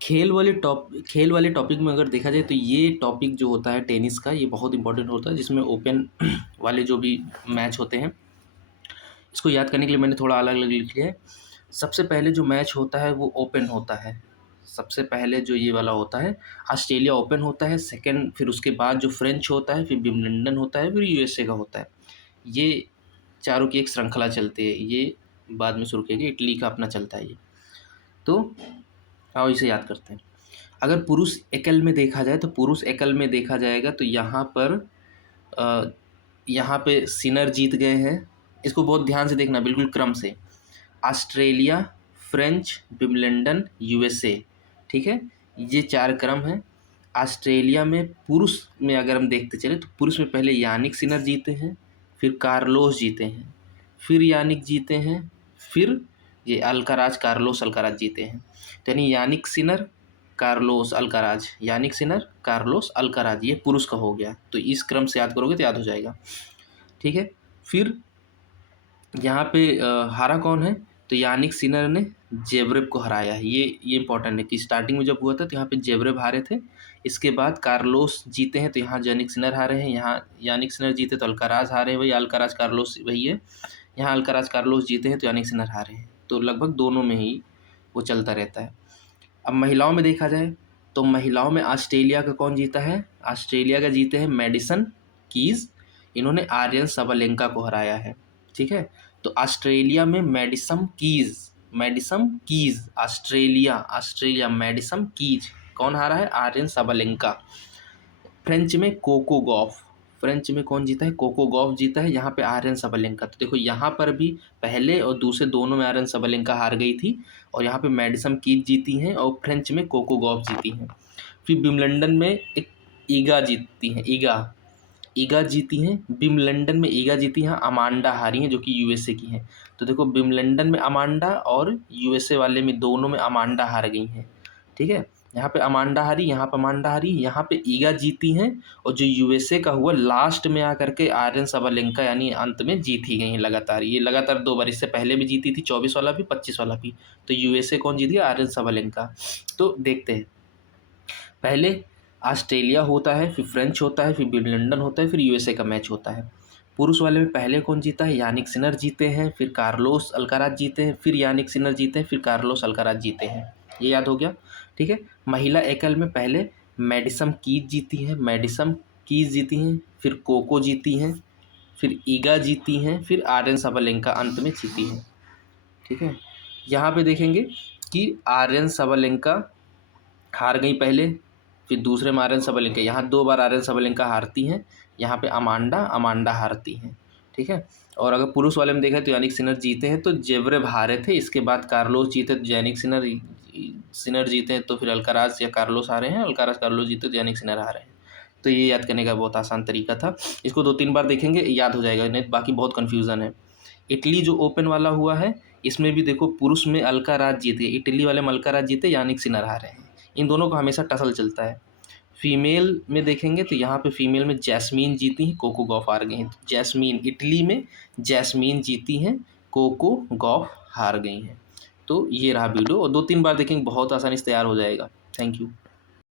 खेल वाले टॉपिक में अगर देखा जाए तो ये टॉपिक जो होता है टेनिस का, ये बहुत इंपॉर्टेंट होता है, जिसमें ओपन वाले जो भी मैच होते हैं, इसको याद करने के लिए मैंने थोड़ा अलग अलग लिख लिया है। सबसे पहले जो मैच होता है वो ओपन होता है। सबसे पहले जो ये वाला होता है ऑस्ट्रेलिया ओपन होता है, सेकंड फिर उसके बाद जो फ्रेंच होता है, फिर विंबलडन होता है, फिर यूएसए का होता है। ये चारों की एक श्रृंखला चलती है, ये बाद में शुरू किया गया, इटली का अपना चलता है ये। तो आओ इसे याद करते हैं। अगर पुरुष एकल में देखा जाए तो पुरुष एकल में देखा जाएगा तो अ, यहाँ पे सिनर जीत गए हैं। इसको बहुत ध्यान से देखना, बिल्कुल क्रम से। ऑस्ट्रेलिया, फ्रेंच, विंबलडन, यूएसए, ठीक है, ये चार क्रम है। ऑस्ट्रेलिया में पुरुष में अगर हम देखते चले तो पुरुष में पहले यानिक सिनर जीते हैं, फिर कार्लोस जीते हैं, फिर यानिक जीते हैं, फिर ये अल्काराज कार्लोस अल्काराज जीते हैं। तो यानी Jannik Sinner, Carlos Alcaraz, Jannik Sinner, Carlos Alcaraz, ये पुरुष का हो गया। तो इस क्रम से याद करोगे तो याद हो जाएगा, ठीक है। फिर यहाँ पे हारा कौन है, तो यानिक सिनर ने जेवरेव को हराया है। ये इंपॉर्टेंट है कि स्टार्टिंग में जब हुआ था तो यहाँ पे जेवरेव हारे थे, इसके बाद कार्लोस जीते हैं तो यहाँ यानिक सिनर हारे हैं, यहाँ यानिक सिनर जीते तो अल्काराज हारे हैं, वही अल्काराज कार्लोस वही है, यहाँ अल्काराज कार्लोस जीते हैं तो यानिक सिनर हारे हैं। तो लगभग दोनों में ही वो चलता रहता है। अब महिलाओं में देखा जाए तो महिलाओं में ऑस्ट्रेलिया का कौन जीता है, ऑस्ट्रेलिया का जीते हैं मेडिसन कीज, इन्होंने आर्यन सबलेंका को हराया है, ठीक है। तो ऑस्ट्रेलिया में मेडिसम कीज ऑस्ट्रेलिया मेडिसम कीज कौन हारा है, आर्यन सबलेंका। फ्रेंच में कोको गॉफ, फ्रेंच में कौन जीता है, कोको गॉफ जीता है, यहाँ पे आर्यन सबलेंका। तो देखो यहाँ पर भी पहले और दूसरे दोनों में आर्यन सबलेंका हार गई थी, और यहाँ पे मेडिसम कीज जीती हैं, और फ्रेंच में कोको गॉफ जीती हैं। फिर विंबलडन में एक ईगा जीतती हैं, ईगा जीती हैं, विंबलडन में ईगा जीती हैं, अमांडा हारी हैं जो कि यूएसए की हैं। तो देखो विंबलडन में अमांडा और यूएसए वाले में दोनों में अमांडा हार गई हैं, ठीक है। यहाँ पे अमांडा हारी, यहाँ पे अमांडा हारी, यहाँ पे ईगा जीती हैं, और जो यूएसए का हुआ लास्ट में आकर के आर्यन सबलेंका यानी अंत में जीत ही गई हैं लगातार। ये लगातार 2 बार, इससे पहले भी जीती थी 24 वाला भी 25 वाला भी। तो यूएसए कौन जीती है, आर्यन सबलेंका। तो देखते हैं, पहले ऑस्ट्रेलिया होता है, फिर फ्रेंच होता है, फिर विंबलडन होता है, फिर यूएसए का मैच होता है। पुरुष वाले में पहले कौन जीता है, यानिक सिनर जीते हैं, फिर कार्लोस अल्काराज जीते हैं, फिर यानिक सिनर जीते हैं, फिर कार्लोस अल्काराज जीते हैं। ये याद हो गया, ठीक है। महिला एकल में पहले मेडिसम कीज जीती हैं, फिर कोको जीती हैं, फिर ईगा जीती हैं, फिर आर्यन सबलेंका अंत में जीती हैं, ठीक है। यहाँ पे देखेंगे कि आर्यन सबलेंका हार गई पहले, फिर दूसरे में आर्यन सबलेंका, यहाँ 2 बार आर्यन सबलेंका हारती हैं, यहाँ पे अमांडा हारती हैं, ठीक है। और अगर पुरुष वाले में देखा तो यानिक सिनर जीते हैं तो जेवरेव हारे थे, इसके बाद कार्लोस जीते तो यानिक सिनर जीते हैं, तो फिर अल्काराज या कार्लोस हारे हैं, अल्काराज कार्लोस जीते तो यानिक सिनर हारे हैं। तो ये याद करने का बहुत आसान तरीका था, इसको 2-3 बार देखेंगे याद हो जाएगा, नहीं बाकी बहुत कन्फ्यूज़न है। इटली जो ओपन वाला हुआ है, इसमें भी देखो पुरुष में अल्काराज जीत गए, इटली वाले में अल्काराज जीते, यानिक सिनर हारे हैं। इन दोनों का हमेशा टसल चलता है। फीमेल में देखेंगे तो यहाँ पे फीमेल में जैस्मीन जीती हैं, कोको गॉफ हार गई हैं। तो जैस्मीन इटली में जैस्मीन जीती हैं, कोको गॉफ हार गई हैं। तो ये रहा वीडियो, और 2-3 बार देखेंगे बहुत आसानी से तैयार हो जाएगा। Thank you.